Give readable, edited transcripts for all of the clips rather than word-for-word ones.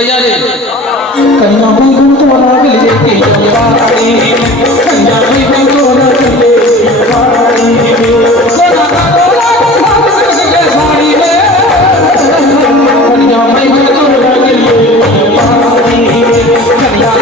तैयारी कन्या भाई को लग लेके जवानी कन्या भाई को लग लेके जवानी सोना का डोला के साड़ी में कन्या भाई को लग लेके जवानी कन्या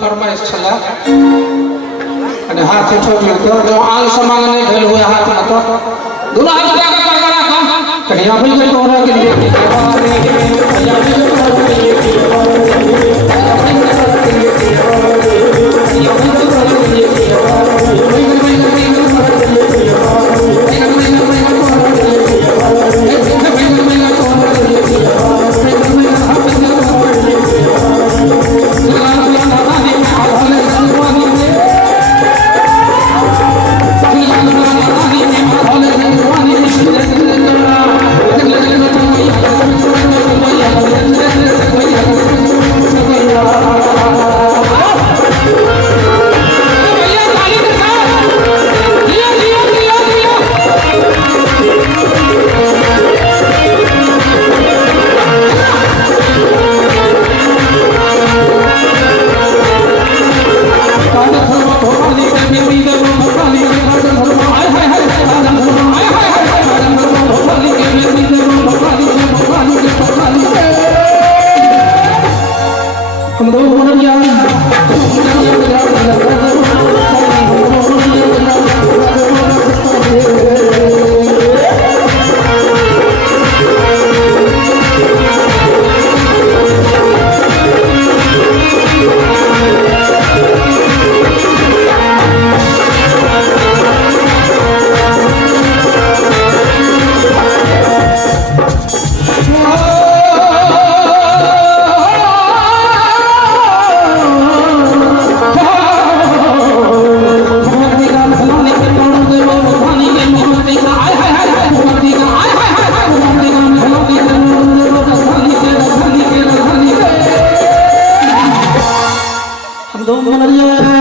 फरमाइश छला અને હાથ છોડ્યો તો જો આલ સમાન ને ભેલ હોય હાથ માં તો दोनों हाथ लगा कर बड़ा काम कन्या भाई को तोरा के लिए कन्या भाई को तोरा के लिए मनरिया